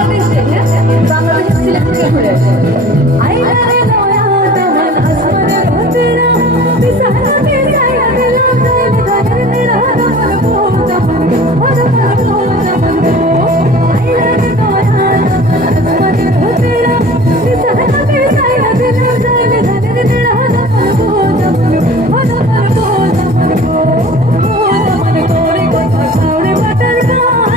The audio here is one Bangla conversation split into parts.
বাংলাদেশে, বাংলাদেশের সিলেট থেকে ঘুরে আসে। আইলা রে নয়া দামান আসমানের হতেরা বিসানা মে সায়া দিলা গাইল গানের মেরা দামান বো দামান বো দামান বো দামান বো আইলা রে নয়া দামান আসমানের হতেরা বিসানা মে সায়া দিলা গাইল গানের মেরা দামান বো দামান বো দামান বো দামান বো দামান তোরে কথা সাউরে বাটার গান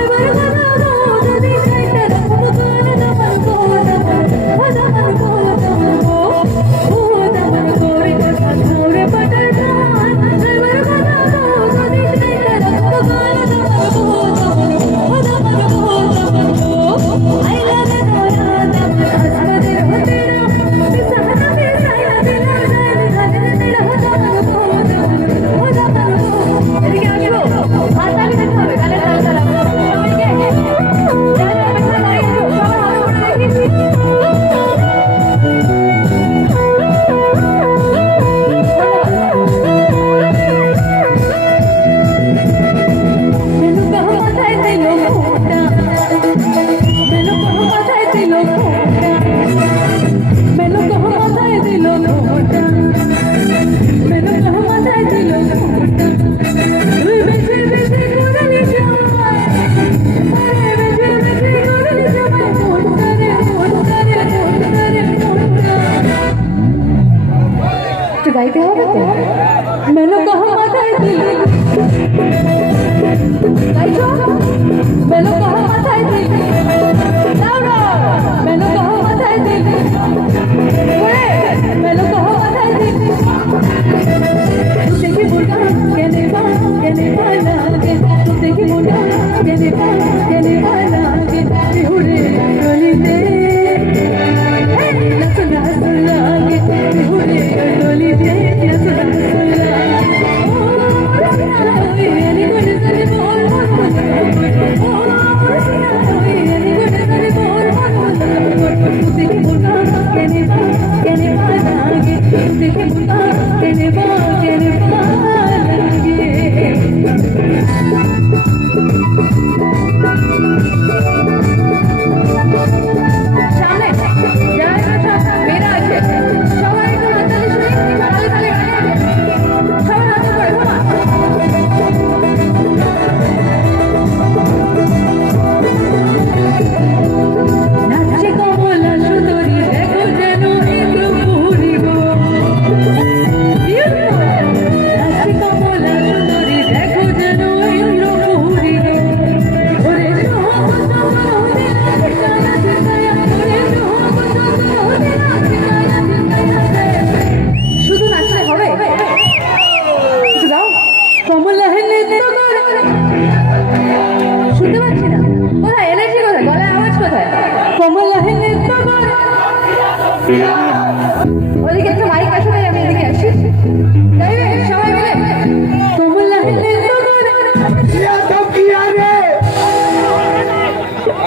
এবার গানা গো যদি চাইতে রাখবো গান দামান বো দামান বো দামান বো দামান বো দামান তোরে কথা সাউরে বাটার গান এবার গানা গো যদি চাইতে রাখবো গান দামান বো দামান বো দামান বো আইলা রে নয়া দামান আসমানের হতেরা বিসানা মে সায়া দিলা গাইল গানের মেরা দামান বো দামান বো দামান বো এদিকে আসো হাততালি দিতে হবে গানের তালে তালে সবাইকে যারা যারা লাইক দিও সবার হাত উপরে রেখেছি মেনু কহ মাথায় দিল ফোঁটা মেনু কহ মাথায় দিল ফোঁটা মেনু কহ মাথায় দিল ফোঁটা মেনু কহ মাথায় দিল ফোঁটা তুই বেশি বেশি করলি জামাই আরে বেশি বেশি করলি জামাই ফোঁটা রে ফোঁটা রে ফোঁটা রে ফোঁটা একটু গাইতে হবে তো মেনু কহ মাথায় দিল গাইছো মেনু কহ মাথায় দিল লাউডা মেনু কহ মাথায় দিল ওরে মেনু কহ মাথায় দিল तू देखी मुर्गा कहने वाला के तू देखी मुर्गा कहने वाला के बिहुरे डोली दे नसना सुला के बिहुरे डोली दे नसना सुला यानी गुड सरे बोल यानी गुड सरे बोल तू देखी मुर्गा कहने वाला के तू देखी मुर्गा कहने वाला সামনে যারা মেয়েরা আছে সবাই একটু হাততালি শুনি তালে তালে সবার হাতে করে ঘুমা নাচে কমলা সুন্দরী দেখো যেন ইন্দ্র পুরী গো নাচে কমলা সুন্দরী দেখো যেন ইন্দ্র পুরী গো ওরে শুধু নাচলে হবে একটু গাও কমলা হেলে শুনতে পাচ্ছি না কোথায় এনার্জি কোথায় গলায় আওয়াজ কোথায় কমলা হেলে ওদিকে একটু মাইক আসলে আমি এদিকে আসি গাইবে সবাই মিলে কমলা হেলে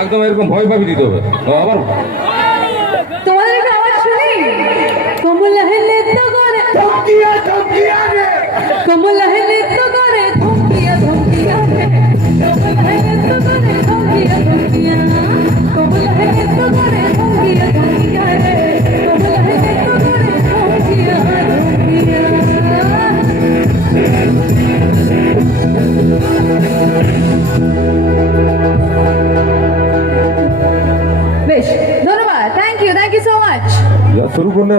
একদম এরকম ভয় পাবি দিতে হবে আবার তোমাদের একটু আওয়াজ শুনি কমলা হেলে তো করে কমলা হেলে তো করে ধমকিয়া ধমকিয়া কমলা হেলে তো করে ধমকিয়া ধমকিয়া কমলা হেলে তো করে ধমকিয়া ধমকিয়া কমলা হেলে তো করে ধমকিয়া ধমকিয়া বেশ ধন্যবাদ থ্যাংক ইউ সো মাচ শুরু করলে